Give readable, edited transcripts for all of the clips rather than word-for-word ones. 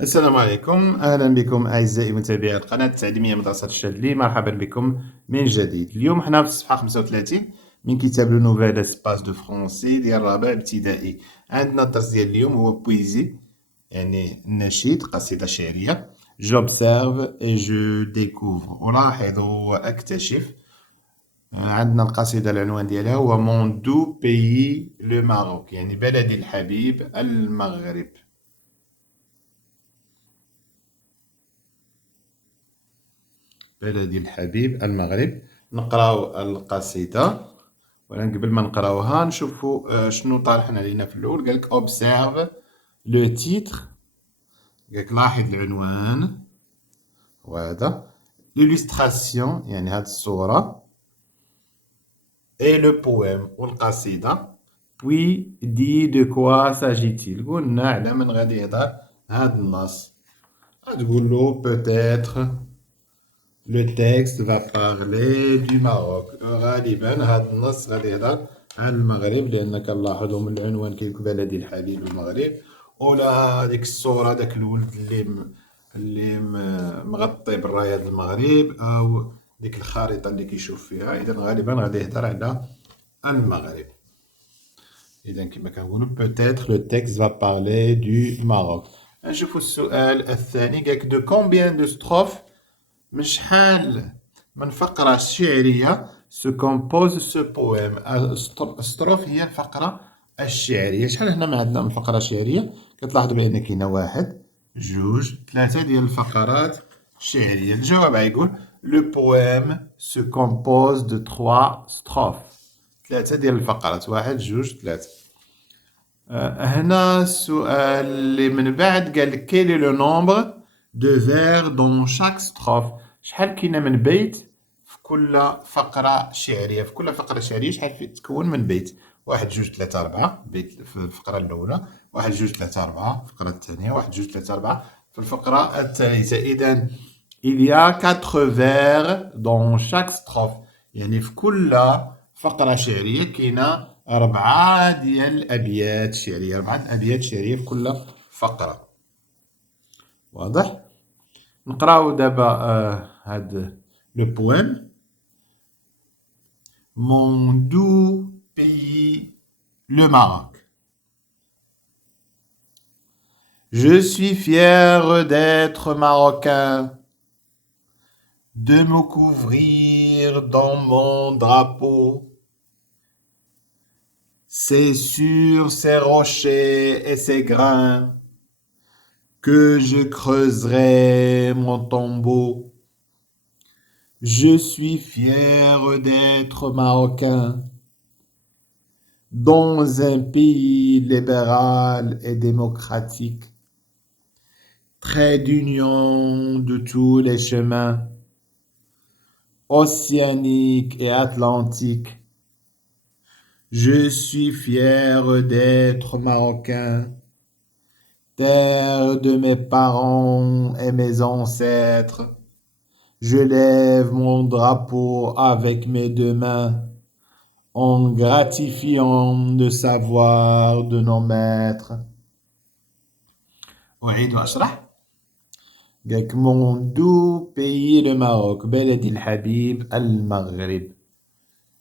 السلام عليكم، أهلا بكم أعزائي متابعي القناة التعليمية مدرسة الشاذلي. مرحبا بكم من جديد. اليوم حنا في الصفحة 35 من كتاب لو نوفيل اسباس دو فرونسي ديال الرابع ابتدائي. عندنا الدرس ديال اليوم هو بويزي، يعني نشيد، قصيدة شعرية. j'observe et je découvre، ألاحظ وأكتشف. عندنا القصيدة العنوان ديالها هو mon doux pays le Maroc، يعني بلدي الحبيب المغرب. بلدي الحبيب المغرب. نقراو القصيدة، ولكن قبل ما نقراوها نشوفوا شنو طارحنا علينا في الأول. قالك observe لو تيتر، قالك لاحظ العنوان وهذا، l'illustration يعني هاد الصورة، et le poème والقصيدة. puis dis de quoi s'agit-il، قلنا على من غادي يهضر هاد النص. غتقول له peut-être le texte va parler du Maroc. غالبا هاد النص غادي يهضر عن المغرب، لأن كنلاحظو من العنوان كيكون بلدي الحبيب المغرب، ولا هاديك الصورة داك الولد اللي مغطي بالراية د المغرب، أو ديك الخريطة اللي كيشوف فيها. إذا غالبا غادي يهضر على المغرب. إذا كما كنقولو peut-être le texte va parler du Maroc. نشوفو السؤال الثاني، قالك de combien de strophes، من شحال من فقرة شعرية se compose ce poème. الستروف هي الفقرة الشعرية. شحال هنا ما عندنا من فقرة شعرية؟ كتلاحظ بأن كاينة واحد، جوج، ثلاثة ديال الفقرات الشعرية. الجواب غيقول le poème se compose de 3 strophes. ثلاثة ديال الفقرات، واحد، جوج، ثلاثة. هنا السؤال اللي من بعد قال quel est le nombre de vers dans chaque strophe. شحال كاينه من بيت في كل فقرة شعرية. في كل فقرة شعرية شحال تكون من بيت؟ واحد، جوج، ثلاثة، أربعة بيت في الفقرة الأولى، واحد، جوج، ثلاثة، أربعة في الفقرة الثانية، واحد، جوج، ثلاثة، أربعة في الفقرة الثالثة. إذا il y a 4 vers dans chaque strophe، يعني في كل فقرة شعرية كاينة 4 ديال الأبيات شعرية، 4 أبيات شعرية في كل فقرة. واضح؟ نقراو دابا هاد لو بويم. Mon doux pays, le Maroc. Je suis fier d'être marocain, de me couvrir dans mon drapeau. C'est sur ces rochers et ces grains que je creuserai mon tombeau. Je suis fier d'être marocain, dans un pays libéral et démocratique, trait d'union de tous les chemins, océaniques et atlantiques. Je suis fier d'être marocain, terre de mes parents et mes ancêtres. Je lève mon drapeau avec mes 2 mains, en gratifiant le savoir de nos maîtres. أعيد وأشرح. قالك mon doux pays le Maroc، بلدي الحبيب المغرب.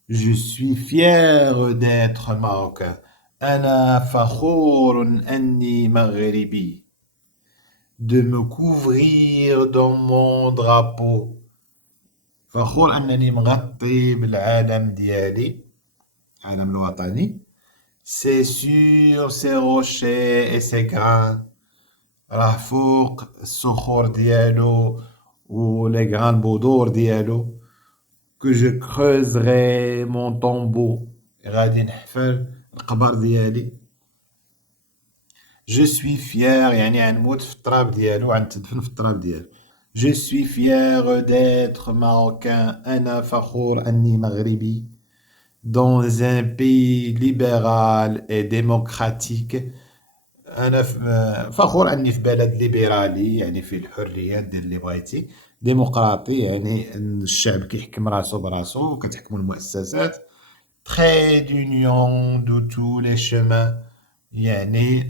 Je suis fier d'être marocain. أنا فخور أني مغربي. De me couvrir dans mon drapeau. فخور أنني مغطي بالعالم ديالي، العالم الوطني. C'est sur ces rochers et ces grains، راه فوق الصخور ديالو و لي غران البذور ديالو. que je creuserai mon tombeau، غادي نحفر القبر ديالي. je suis fier يعني غنموت في التراب ديالو، غنتدفن في التراب ديالو. je suis fier d'être marocain، أنا فخور أني مغربي. dans un pays libéral et démocratique، أنا فخور أني في بلد ليبرالي، يعني فيه الحريات دير اللي بغيتي، ديمقراطي يعني الشعب كيحكم راسو براسو وكتحكمو المؤسسات. trait d'union de tous les chemins، يعني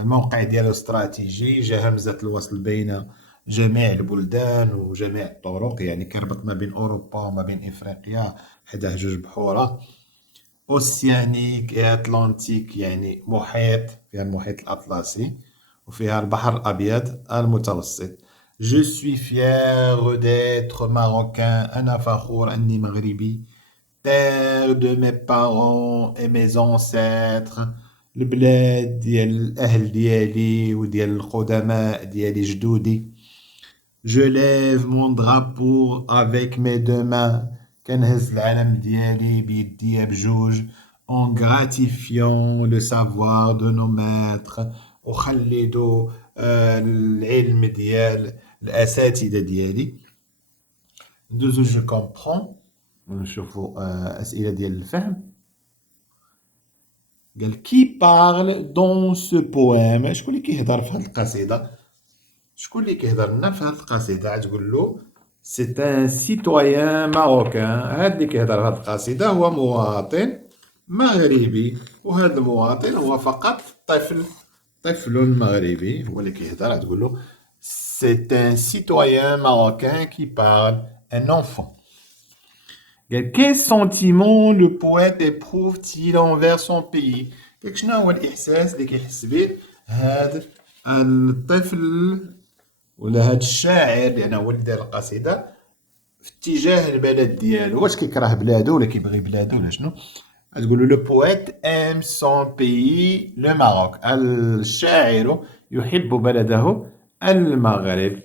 الموقع ديالو استراتيجي، جا همزة الوصل بين جميع البلدان وجميع الطرق، يعني كيربط ما بين أوروبا وما بين إفريقيا، حداه جوج بحورة. أوسيانيك إي أتلانتيك، يعني محيط، فيها المحيط الأطلسي وفيها البحر الأبيض المتوسط. Je suis fier d'être marocain. أنا فخور أني مغربي. terre de mes parents et mes ancêtres. البلاد ديال الأهل ديالي وديال القدماء ديالي جدودي. Je lève mon drapeau avec mes deux mains. كنهز العلم ديالي بيديا بجوج. En gratifiant le savoir de nos maîtres. أخلد العلم ديال الأساتذة ديالي. ندوزو je comprends. نشوفوا أسئلة ديال الفهم. قال كي بارل دون سو بوام، شكون اللي كيهضر في هاد القصيدة؟ شكون اللي كيهضر لنا في هاد القصيدة؟ غتقول له سي ان سيتويان ماروكان. هاد اللي كيهضر في هاد القصيدة هو مواطن مغربي، وهذا المواطن هو فقط طفل مغربي هو اللي كيهضر. غتقول له سي ان سيتويان ماروكان كي بارل ان انفون. Quel sentiment le poète éprouve-t-il envers son pays؟ شنو هو الإحساس اللي كيحس به هاد الطفل ولا هاد الشاعر، لأنه هو اللي دار القصيدة، في اتجاه البلد ديالو؟ واش كيكره بلادو ولا كيبغي بلادو ولا شنو؟ تقولوا لو بويت ام سون بيي لو ماروك. الشاعر يحب بلده المغرب.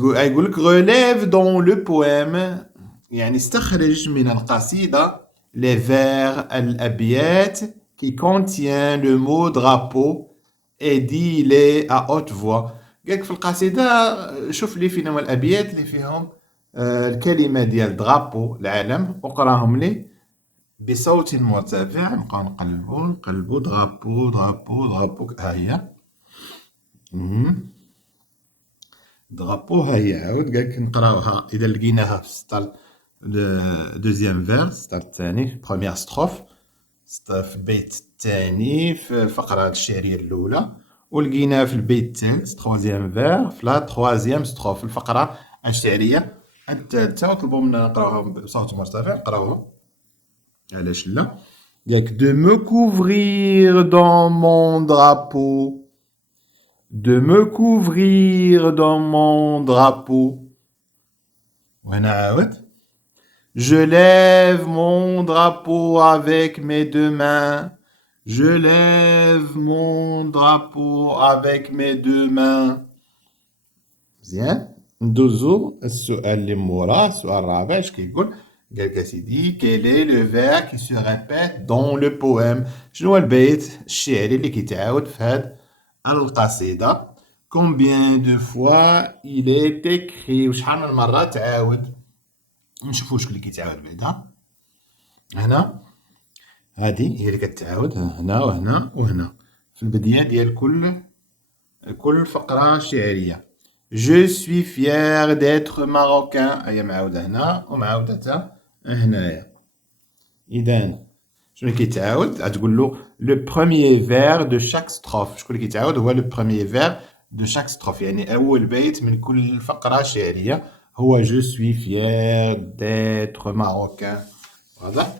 يقول لك غوليف دون لو بويم، يعني استخرج من القصيدة les vers الأبيات qui contient le mot drapeau et dis-les à haute voix. قالك في القصيدة شوف لي فين هما الأبيات اللي فيهم الكلمة ديال درابو العلم، وقراهم لي بصوت مرتفع. نبقاو نقلبو درابو درابو درابو، ها هي درابو، ها هي عاود. قالك نقراوها إذا لقيناها في السطر دوزيام فير، السطر الثاني، بروميير ستروف، في البيت الثاني في الفقرة الشعرية الأولى، ولقيناها في البيت الثالث تخوازيام فير في لا تخوازيام ستروف، الفقرة الشعرية الثالثة. وطلبوا منا نقراوها بصوت مرتفع، نقراوها علاش لا. قالك de me couvrir dans mon drapeau, de me couvrir dans mon drapeau. وهنا عاود Je lève mon drapeau avec mes deux mains. Je lève mon drapeau avec mes deux mains. مزيان. ندوزو السؤال اللي موراه، السؤال الرابع. اش كيقول؟ قالك اسيدي quel est le vers qui se répète dans le poème؟ شنو هو البيت الشعري اللي كيتعاود في هاد القصيدة؟ combien de fois il est écrit؟ وشحال من مرة تعاود؟ نشوفو شكون اللي كيتعاود بعدا. هنا هادي هي اللي كتعاود، هنا وهنا وهنا في البداية ديال كل فقرة شعرية. Je suis fier d'être marocain، هي معاودة هنا ومعاودة حتى هنايا. إذا شنو كيتعاود؟ غتقول له لو بروميير فير دو شاك ستروف. شكون اللي كيتعاود؟ هو لو بروميير فير دو شاك ستروف، يعني أول بيت من كل فقرة شعرية هو je suis fier d'être marocain. واضح؟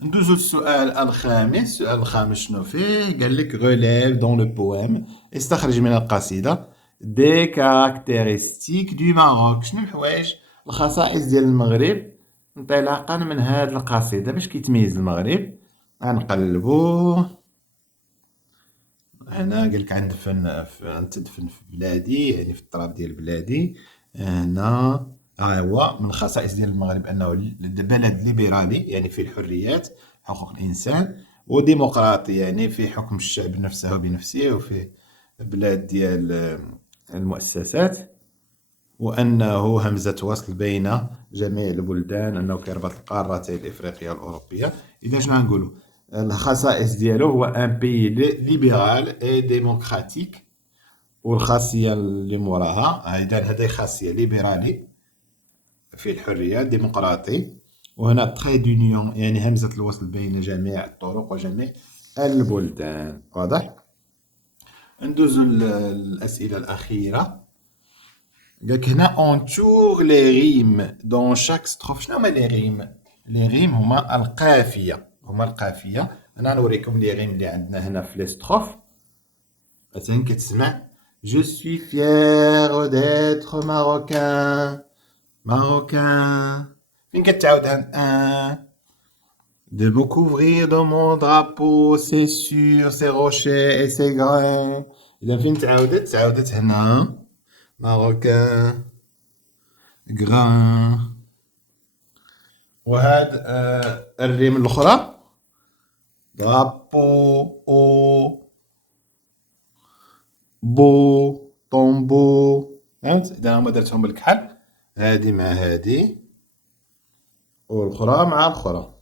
ندوزو للسؤال الخامس. السؤال الخامس شنو فيه؟ قال لك relève dans le poème، استخرج من القصيدة des caractéristiques du Maroc. شنو الحوايج الخصائص ديال المغرب انطلاقا من هاد القصيدة؟ باش كيتميز المغرب؟ غنقلبو هنا. قالك غنتدفن في بلادي، يعني في التراب ديال بلادي. هنا هو من الخصائص ديال المغرب انه بلد ليبرالي، يعني فيه الحريات، حقوق الانسان، وديمقراطي، يعني فيه حكم الشعب نفسه بنفسه، وفيه بلاد ديال المؤسسات، وانه همزة وصل بين جميع البلدان، انه كيربط القارتين الافريقيه والاوروبيه. اذا شنو غنقولوا الخصائص ديالو؟ هو ان بي ليبرال اي ديموكراتيك. والخاصيه اللي موراها اذا هذه خاصيه ليبرالي في الحريه، ديمقراطي، وهنا تري دونيون يعني همزه الوصل بين جميع الطرق وجميع البلدان. واضح؟ ندوزو الأسئلة الأخيرة. قالك هنا on tour les rimes dans chaque strophe. شنو هما لي ريم؟ لي ريم هما القافية. أنا نوريكم لي ريم اللي عندنا هنا في لي ستروف. مثلا كتسمع Je suis fier d'être marocain. فين كتعاود هاد De me couvrir dans mon drapeau, c'est sur ces rochers et ces grains. إذا فين تعاودت هنا Marocain, grain. وهاد الريم الأخرى drapeau, eau, beau, tombeau. فهمت؟ إذا هما درتهم بالكحل هادي مع هادي والأخرى مع الأخرى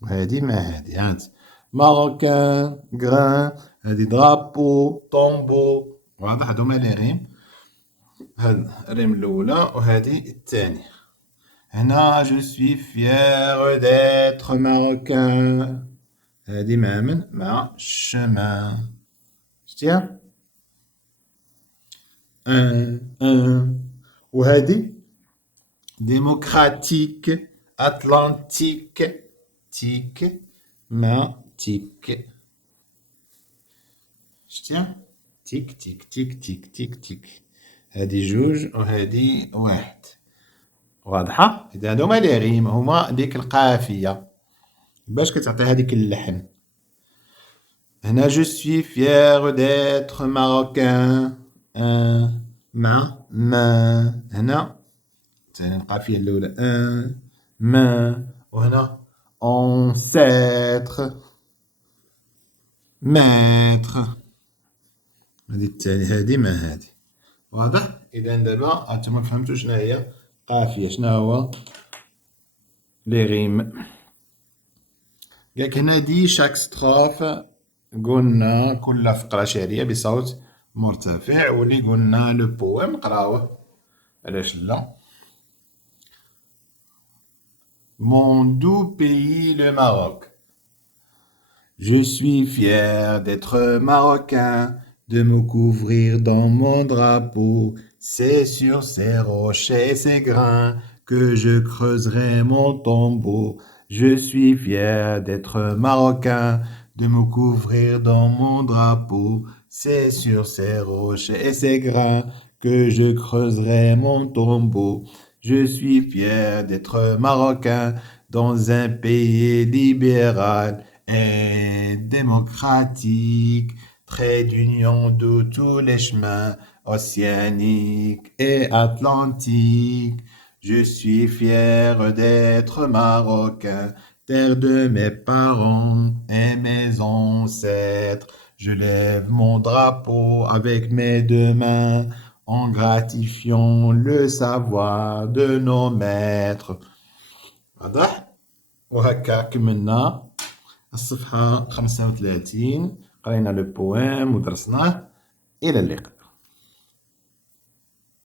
وهادي مع هادي. فهمت؟ Marocain, grain. هادي drapeau, tombeau. واضح؟ هادو هما لي ريم. هاد الريم الأولى وهادي الثانية. هنا je suis fier d'être marocain. هادي مع من؟ مع chemin. شتيها؟ وهادي démocratique, atlantique, tic مع تيك. شتيها؟ تيك تيك تيك تيك تيك تيك. هادي جوج وهادي واحد. واضحة؟ إذا هادو هما لي ريم هما ديك القافية باش كتعطي هاديك اللحن. هنا je suis fier d'être marocain مع ما. هنا تاني القافية الأولى ما. وهنا ancêtre maître. هادي التاني هادي مع هادي. واضح؟ إذا دابا هانتوما فهمتو شنو هي قافية، شنو هو لي ريم. قالك هنا دي شاك ستروف. قلنا كل فقرة شعرية بصوت مرتفع. واللي قلنا لو بويم نقراوه علاش لا. Mon doux pays le Maroc. Je suis fier d'être marocain, de me couvrir dans mon drapeau. C'est sur ces rochers et ces grains que je creuserai mon tombeau. Je suis fier d'être marocain, de me couvrir dans mon drapeau. C'est sur ces rochers et ces grains que je creuserai mon tombeau. Je suis fier d'être marocain dans un pays libéral et démocratique, trait d'union de tous les chemins océaniques et atlantiques. Je suis fier d'être marocain, terre de mes parents et mes ancêtres. Je lève mon drapeau avec mes deux mains en gratifiant le savoir de nos maîtres. واضح؟ وهكا كملنا الصفحة 35. قرينا لو بويم ودرسناه. إلى اللقاء.